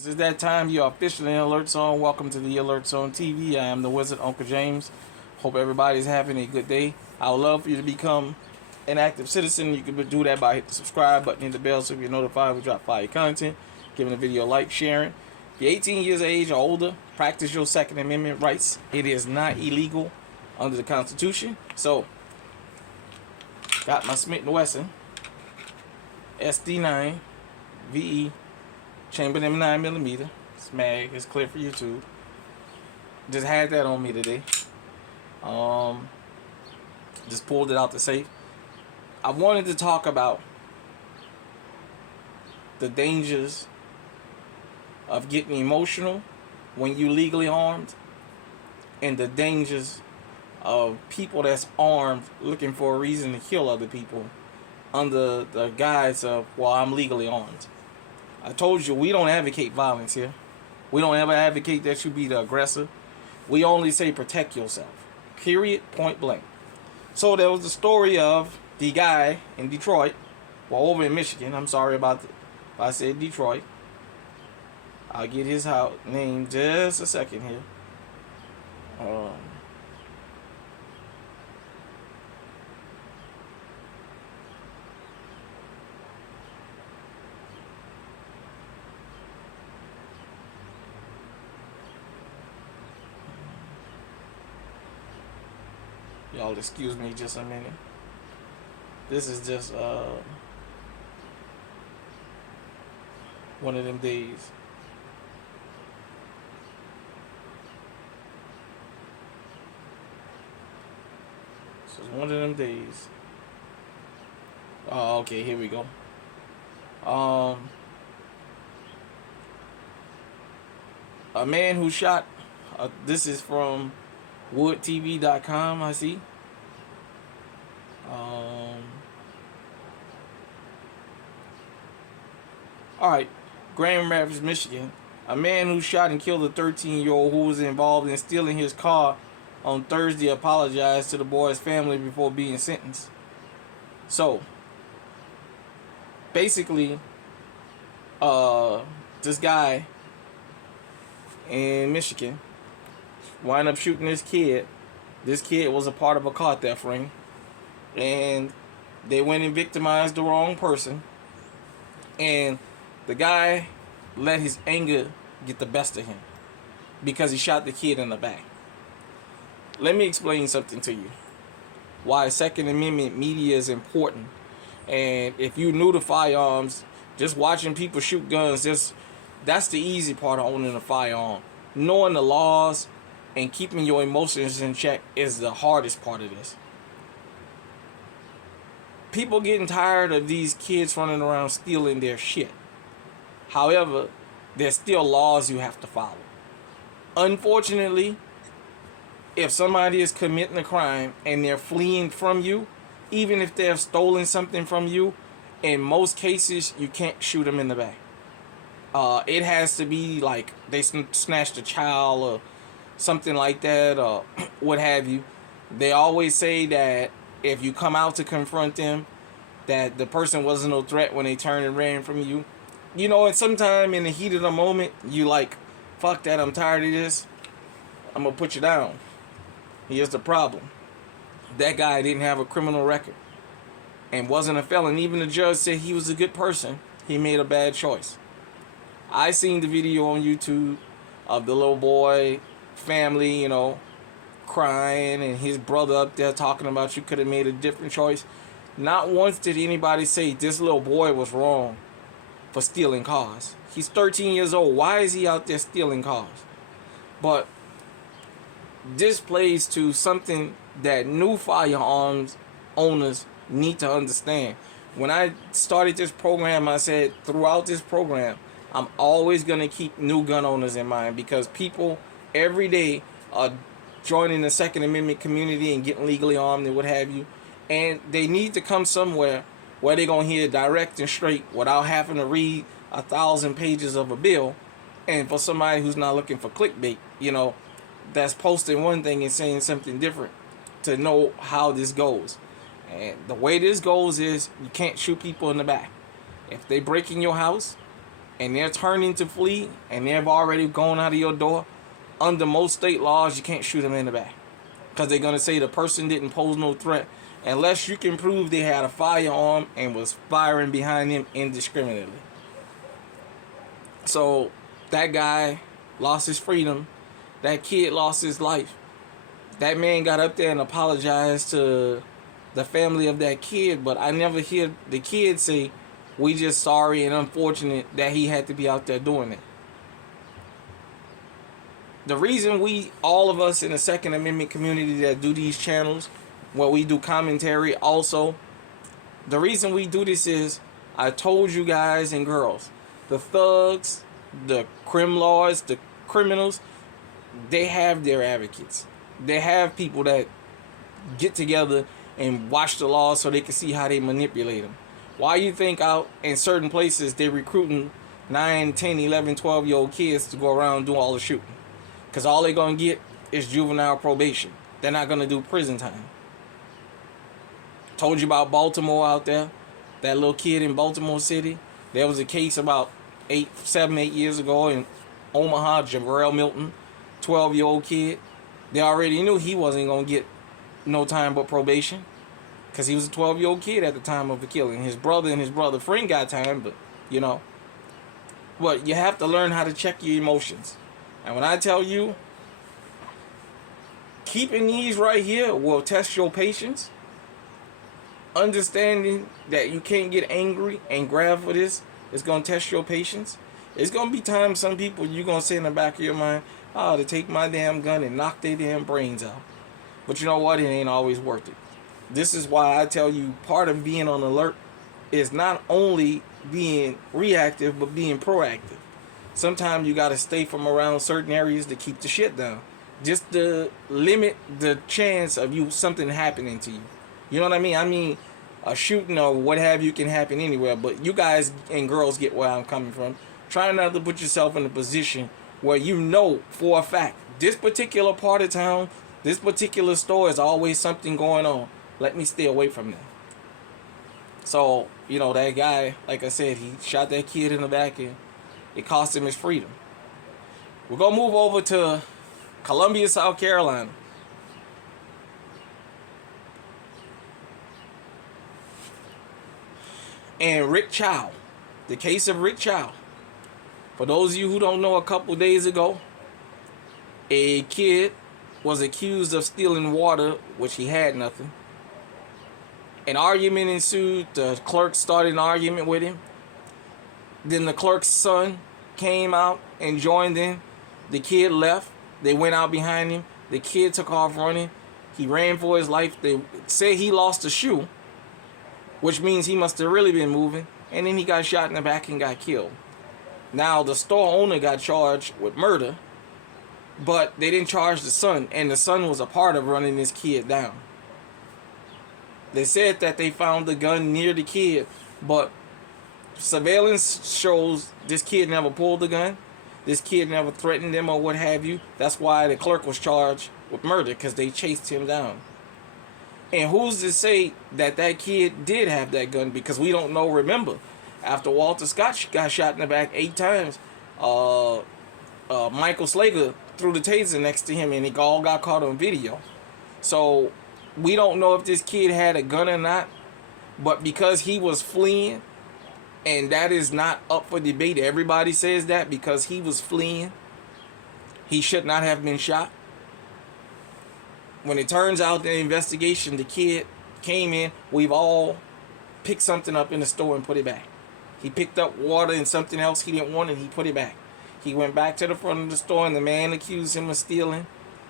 This is that time. You are officially in Alert Zone. Welcome to the Alert Zone TV. I am the Wizard, Uncle James. Hope everybody's having a good day. I would love for you to become an active citizen. You can do that by hitting the subscribe button, hit the bell so you're notified when we drop fire content, giving the video a like, sharing. If you're 18 years of age or older, practice your Second Amendment rights. It is not illegal under the Constitution. So, got my Smith & Wesson SD9 VE chambered in 9mm. It's mag. It's clear for YouTube. Just had that on me today. Just pulled it out the safe. I wanted to talk about the dangers of getting emotional when you legally armed, and the dangers of people that's armed looking for a reason to kill other people under the guise of, well, I'm legally armed. I told you, we don't advocate violence here. We don't ever advocate that you be the aggressor. We only say protect yourself. Period. Point blank. So there was the story of the guy in Detroit, well, over in Michigan. I'm sorry about if I said Detroit. I'll get his house name just a second here. Y'all excuse me just a minute. This is just one of them days. This is one of them days. Oh, okay, here we go. A man who shot, this is from woodtv.com, I see. Alright, Grand Rapids, Michigan. A man who shot and killed a 13-year-old who was involved in stealing his car on Thursday apologized to the boy's family before being sentenced. So, basically, this guy in Michigan wind up shooting this kid. This kid was a part of a car theft ring, and they went and victimized the wrong person, and the guy let his anger get the best of him because he shot the kid in the back. Let me explain something to you. Why Second Amendment media is important. And if you're new to firearms, just watching people shoot guns, that's the easy part of owning a firearm. Knowing the laws and keeping your emotions in check is the hardest part of this. People getting tired of these kids running around stealing their shit. However, there's still laws you have to follow. Unfortunately, if somebody is committing a crime and they're fleeing from you, even if they've stolen something from you, in most cases, you can't shoot them in the back. It has to be like they snatched a child or something like that, or what have you. They always say that if you come out to confront them, that the person wasn't no threat when they turned and ran from you. You know, and sometime in the heat of the moment, you like, fuck that, I'm tired of this. I'm gonna put you down. Here's the problem. That guy didn't have a criminal record and wasn't a felon. Even the judge said he was a good person. He made a bad choice. I seen the video on YouTube of the little boy family, you know, crying, and his brother up there talking about you could have made a different choice. Not once did anybody say this little boy was wrong for stealing cars. He's 13 years old. Why is he out there stealing cars? But this plays to something that new firearms owners need to understand. When I started this program, I said throughout this program, I'm always going to keep new gun owners in mind, because people every day are joining the Second Amendment community and getting legally armed and what have you. And they need to come somewhere where they're going to hear direct and straight without having to read 1,000 pages of a bill. And for somebody who's not looking for clickbait, you know, that's posting one thing and saying something different, to know how this goes. And the way this goes is you can't shoot people in the back. If they break in your house and they're turning to flee, and they've already gone out of your door, under most state laws, you can't shoot them in the back. Because they're going to say the person didn't pose no threat unless you can prove they had a firearm and was firing behind them indiscriminately. So that guy lost his freedom. That kid lost his life. That man got up there and apologized to the family of that kid, but I never hear the kid say, we just sorry and unfortunate that he had to be out there doing it. The reason we, all of us in the Second Amendment community that do these channels, where we do commentary also, the reason we do this is, I told you guys and girls, the thugs, the crim lords, the criminals, they have their advocates. They have people that get together and watch the laws so they can see how they manipulate them. Why you think out in certain places they're recruiting 9, 10, 11, 12-year-old kids to go around and do all the shooting? Because all they're going to get is juvenile probation. They're not going to do prison time. Told you about Baltimore out there. That little kid in Baltimore City. There was a case about 7, 8 years ago in Omaha, Jabrell Milton, 12-year-old kid. They already knew he wasn't going to get no time but probation. Because he was a 12-year-old kid at the time of the killing. His brother and his brother friend got time, but, you know. But you have to learn how to check your emotions. And when I tell you, keeping these right here will test your patience. Understanding that you can't get angry and grab for this is going to test your patience. It's going to be times some people you're going to say in the back of your mind, oh, to take my damn gun and knock their damn brains out. But you know what? It ain't always worth it. This is why I tell you part of being on alert is not only being reactive, but being proactive. Sometimes you got to stay from around certain areas to keep the shit down. Just to limit the chance of something happening to you. You know what I mean? I mean, a shooting or what have you can happen anywhere. But you guys and girls get where I'm coming from. Try not to put yourself in a position where you know for a fact, this particular part of town, this particular store is always something going on. Let me stay away from that. So, you know, that guy, like I said, he shot that kid in the back and it cost him his freedom. We're going to move over to Columbia, South Carolina. And Rick Chow. The case of Rick Chow. For those of you who don't know, a couple days ago, a kid was accused of stealing water, which he had nothing. An argument ensued. The clerk started an argument with him. Then the clerk's son came out and joined in. The kid left. They went out behind him. The kid took off running. He ran for his life. They say he lost a shoe, which means he must have really been moving. And then he got shot in the back and got killed. Now, the store owner got charged with murder, but they didn't charge the son. And the son was a part of running this kid down. They said that they found the gun near the kid, but surveillance shows this kid never pulled the gun. This kid never threatened them or what have you. That's why the clerk was charged with murder, because they chased him down. And who's to say that that kid did have that gun? Because we don't know. Remember, after Walter Scott got shot in the back 8 times, Michael Slager threw the taser next to him and it all got caught on video. So we don't know if this kid had a gun or not. But because he was fleeing, and that is not up for debate, everybody says that because he was fleeing, he should not have been shot. When it turns out the investigation, the kid came in, we've all picked something up in the store and put it back. He picked up water and something else he didn't want and he put it back. He went back to the front of the store and the man accused him of stealing,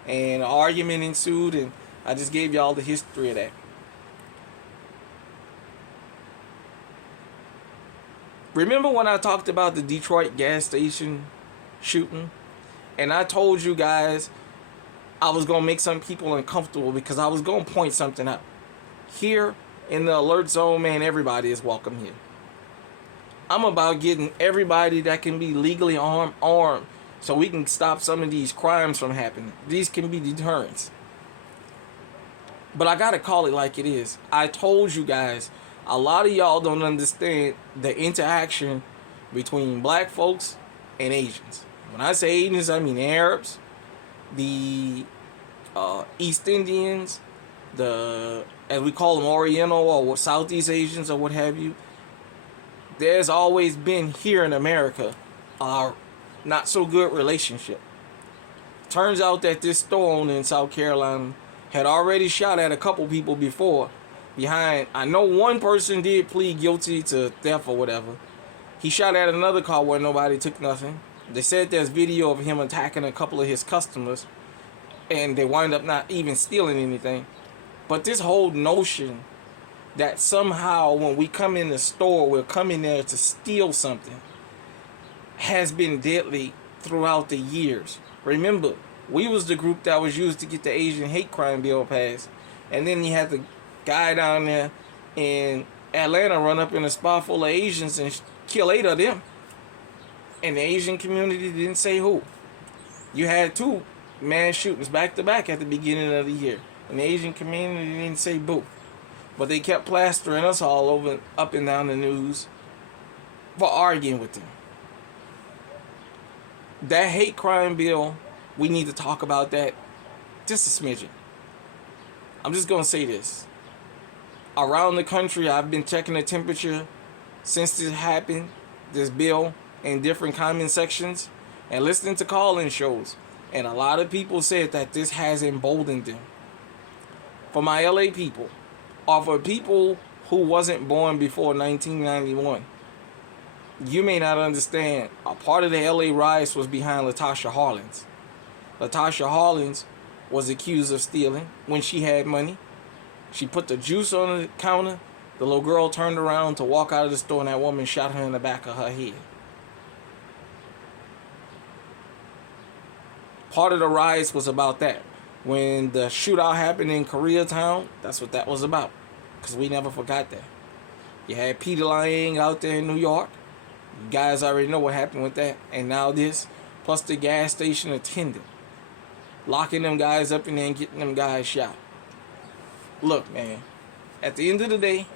and an argument ensued, and I just gave y'all the history of that. Remember when I talked about the Detroit gas station shooting? And I told you guys I was going to make some people uncomfortable because I was going to point something out. Here in the alert zone, man, everybody is welcome here. I'm about getting everybody that can be legally armed so we can stop some of these crimes from happening. These can be deterrents. But I got to call it like it is. I told you guys, a lot of y'all don't understand the interaction between black folks and Asians. When I say Asians, I mean Arabs, the East Indians, the, as we call them, Oriental or Southeast Asians or what have you. There's always been here in America a not so good relationship. Turns out that this store owner in South Carolina had already shot at a couple people before. Behind, I know one person did plead guilty to theft or whatever. He shot at another car where nobody took nothing. They said there's video of him attacking a couple of his customers, and they wind up not even stealing anything. But this whole notion that somehow when we come in the store, we're coming there to steal something has been deadly throughout the years. Remember, we was the group that was used to get the Asian hate crime bill passed. And then you had the guy down there in Atlanta run up in a spot full of Asians and kill 8 of them. And the Asian community didn't say who. You had 2 mass shootings back to back at the beginning of the year. And the Asian community didn't say boo. But they kept plastering us all over, up and down the news for arguing with them. That hate crime bill, we need to talk about that just a smidgen. I'm just going to say this. Around the country, I've been checking the temperature since this happened, this bill, in different comment sections, and listening to call-in shows. And a lot of people said that this has emboldened them. For my LA people, or for people who wasn't born before 1991, you may not understand. A part of the LA riots was behind Latasha Harlins. Latasha Harlins was accused of stealing when she had money. She put the juice on the counter. The little girl turned around to walk out of the store, and that woman shot her in the back of her head. Part of the riots was about that. When the shootout happened in Koreatown, that's what that was about. Because we never forgot that. You had Peter Liang out there in New York. You guys already know what happened with that. And now this, plus the gas station attendant, locking them guys up in there and getting them guys shot. Look, man, at the end of the day,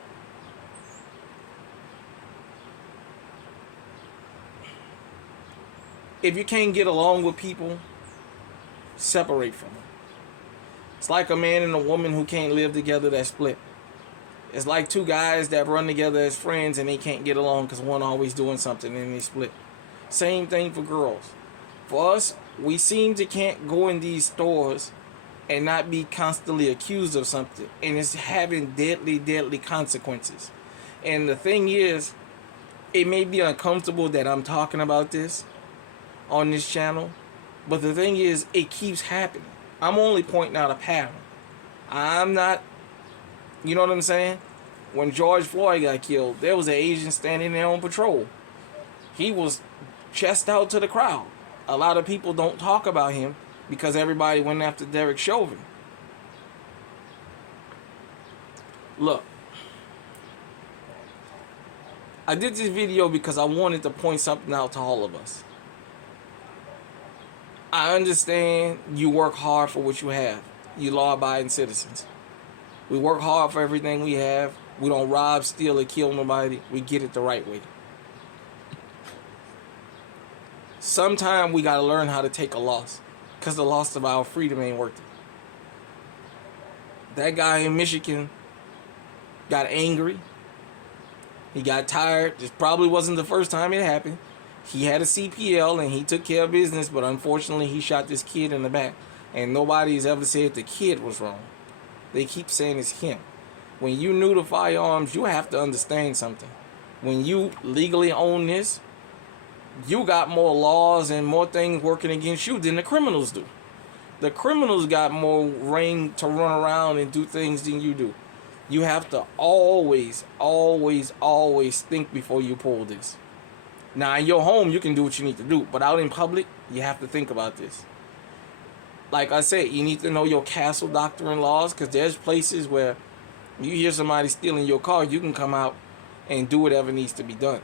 if you can't get along with people, separate from them. It's like a man and a woman who can't live together that split. It's like 2 guys that run together as friends and they can't get along because one always doing something and they split. Same thing for girls. For us, we seem to can't go in these stores and not be constantly accused of something. And it's having deadly, deadly consequences. And the thing is, it may be uncomfortable that I'm talking about this on this channel. But the thing is, it keeps happening. I'm only pointing out a pattern. I'm not, you know what I'm saying? When George Floyd got killed, there was an Asian standing there on patrol. He was chest out to the crowd. A lot of people don't talk about him because everybody went after Derek Chauvin. Look, I did this video because I wanted to point something out to all of us. I understand you work hard for what you have. You law-abiding citizens. We work hard for everything we have. We don't rob, steal, or kill nobody. We get it the right way. Sometime we got to learn how to take a loss, because the loss of our freedom ain't worth it. That guy in Michigan got angry. He got tired. This probably wasn't the first time it happened. He had a CPL and he took care of business, but unfortunately he shot this kid in the back. And nobody's ever said the kid was wrong. They keep saying it's him. When you new to firearms, you have to understand something. When you legally own this, you got more laws and more things working against you than the criminals do. The criminals got more reign to run around and do things than you do. You have to always, always, always think before you pull this. Now, in your home, you can do what you need to do. But out in public, you have to think about this. Like I said, you need to know your castle doctrine laws. Because there's places where you hear somebody stealing your car, you can come out and do whatever needs to be done.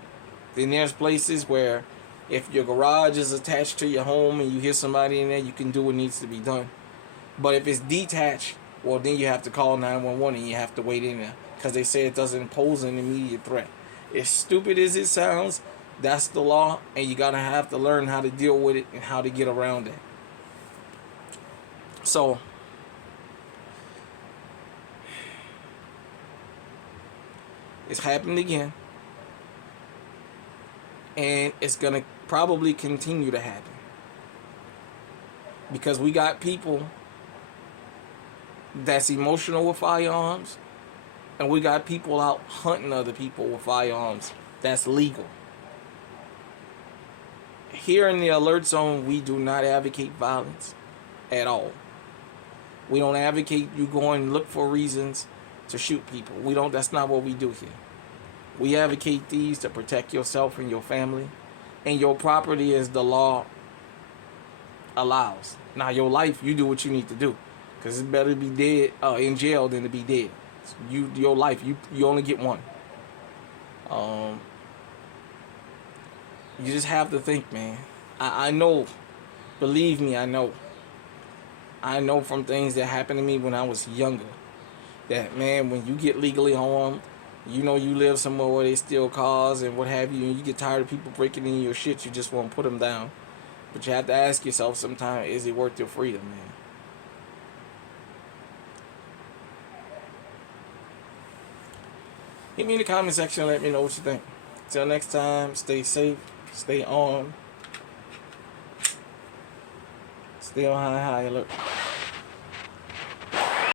Then there's places where if your garage is attached to your home and you hear somebody in there, you can do what needs to be done. But if it's detached, well, then you have to call 911 and you have to wait in there. Because they say it doesn't pose an immediate threat. As stupid as it sounds, That's the law, and you gotta have to learn how to deal with it and how to get around it. So it's happened again, and it's gonna probably continue to happen because we got people that's emotional with firearms, and we got people out hunting other people with firearms that's legal. Here in the alert zone, we do not advocate violence at all. We don't advocate you going and look for reasons to shoot people. We don't. That's not what we do here. We advocate these to protect yourself and your family, and your property as the law allows. Now, your life, you do what you need to do, because it's better to be dead in jail than to be dead. So your life, you only get one. You just have to think, man. I know, believe me, I know. I know from things that happened to me when I was younger that, man, when you get legally armed, you know you live somewhere where they steal cars and what have you, and you get tired of people breaking in your shit, you just want to put them down. But you have to ask yourself sometimes, is it worth your freedom, man? Hit me in the comment section and let me know what you think. Till next time, stay safe, stay on, stay on high alert.